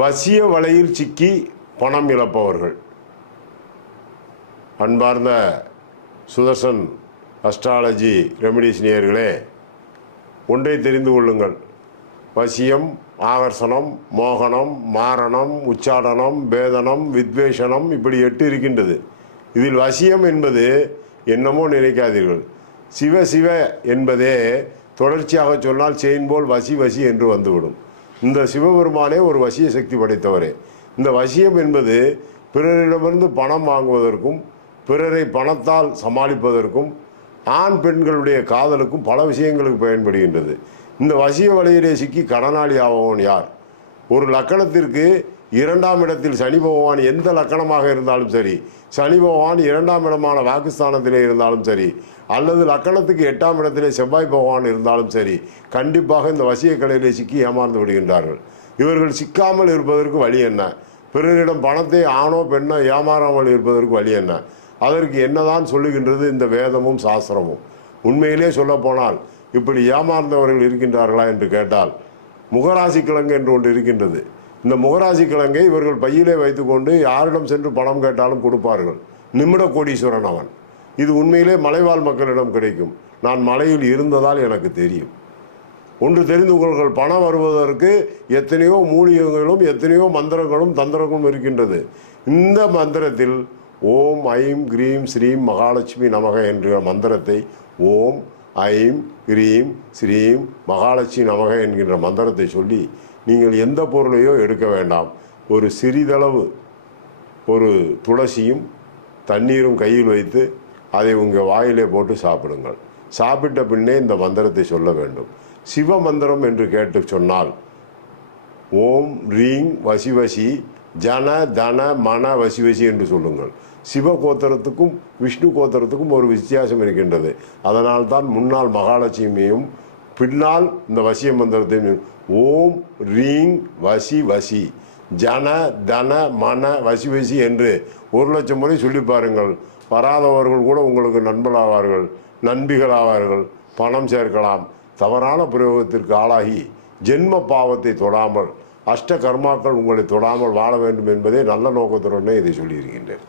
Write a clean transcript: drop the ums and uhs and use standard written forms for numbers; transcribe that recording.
வசிய வலையில் சிக்கி பணம் இழப்பவர்கள். அன்பார்ந்த சுதர்சன் அஸ்ட்ராலஜி ரெமிடிஸ் நேயர்களே, ஒன்றை தெரிந்து கொள்ளுங்கள். வசியம், ஆகர்ஷணம், மோகனம், மாரணம், உச்சாடனம், பேதனம், வித்வேஷனம், இப்படி 8 இருக்கின்றது. இதில் வசியம் என்பது என்னமோ நினைக்காதீர்கள். சிவ சிவ என்பதே தொடர்ச்சியாக சொன்னால் செயின் போல் வசி வசி என்று வந்துவிடும். இந்த சிவபெருமானே ஒரு வசிய சக்தி படைத்தவரே. இந்த வசியம் என்பது பிறரிடமிருந்து பணம் வாங்குவதற்கும் பிறரை பணத்தால் சமாளிப்பதற்கும் ஆண் பெண்களுடைய காதலுக்கும் பல விஷயங்களுக்கு பயன்படுகின்றது. இந்த வசிய வலையிலே சிக்கி கடனாளி ஆபவன் யார்? ஒரு லக்கணத்திற்கு 2ஆம் இடத்தில் சனி பகவான் எந்த லக்கணமாக இருந்தாலும் சரி, சனி பகவான் 2ஆம் இடமான வாக்குஸ்தானத்திலே இருந்தாலும் சரி, அல்லது லக்கணத்துக்கு 8ஆம் இடத்திலே செவ்வாய் பகவான் இருந்தாலும் சரி, கண்டிப்பாக இந்த வசிய கலையிலே சிக்கி ஏமாந்து விடுகின்றார்கள். இவர்கள் சிக்காமல் இருப்பதற்கு வழி என்ன? பிறரிடம் பணத்தை ஆணோ பெண்ணோ ஏமாறாமல் இருப்பதற்கு வழி என்ன? அதற்கு என்னதான் சொல்லுகின்றது இந்த வேதமும் சாஸ்திரமும்? உண்மையிலே சொல்லப்போனால் இப்படி ஏமாந்தவர்கள் இருக்கின்றார்களா என்று கேட்டால், முகராசி கிழங்கு என்று ஒன்று இருக்கின்றது. இந்த முகராசி கிழங்கை இவர்கள் பையிலே வைத்துக்கொண்டு யாரிடம் சென்று பணம் கேட்டாலும் கொடுப்பார்கள். நிமிட கோடீஸ்வரன் அவன். இது உண்மையிலே மலைவாழ் மக்களிடம் கிடைக்கும். நான் மலையில் இருந்ததால் எனக்கு தெரியும். ஒன்று தெரிந்து கொள்கள், பணம் வருவதற்கு எத்தனையோ மூலிகைகளும் எத்தனையோ மந்திரங்களும் தந்திரங்களும் இருக்கின்றது. இந்த மந்திரத்தில் ஓம் ஐம் கிரீம் ஸ்ரீம் மகாலட்சுமி நமக என்ற மந்திரத்தை, ஓம் ஐம் கிரீம் ஸ்ரீம் மகாலட்சுமி நமக என்கின்ற மந்திரத்தை சொல்லி நீங்கள் எந்த பொருளையோ எடுக்க வேண்டாம். ஒரு சிறிதளவு ஒரு துளசியும் தண்ணீரும் கையில் வைத்து அதை உங்கள் வாயிலே போட்டு சாப்பிடுங்கள். சாப்பிட்ட பின்னே இந்த மந்திரத்தை சொல்ல வேண்டும். சிவ மந்திரம் என்று கேட்டு சொன்னால் ஓம் ரீங் வசி வசி ஜன தன மன வசி வசி என்று சொல்லுங்கள். சிவ கோத்திரத்துக்கும் விஷ்ணு கோத்திரத்துக்கும் ஒரு வித்தியாசம் இருக்கின்றது. அதனால் தான் முன்னால் மகாலட்சுமியையும் பின்னால் இந்த வசிய மந்திரத்தையும் ஓம் ரீங் வசி வசி ஜன தன மன வசி வசி என்று 1,00,000 முறை சொல்லி பாருங்கள். வராதவர்கள் கூட உங்களுக்கு நண்பர்களாவார்கள், நண்பிகளாவார்கள், பணம் சேர்க்கலாம். தவறான பிரயோகத்திற்கு ஆளாகி ஜென்ம பாவத்தை தொடாமல், அஷ்ட கர்மாக்கள் உங்களை தொடாமல் வாழ வேண்டும் என்பதே நல்ல நோக்கத்துடனே இதை சொல்லியிருக்கின்றேன்.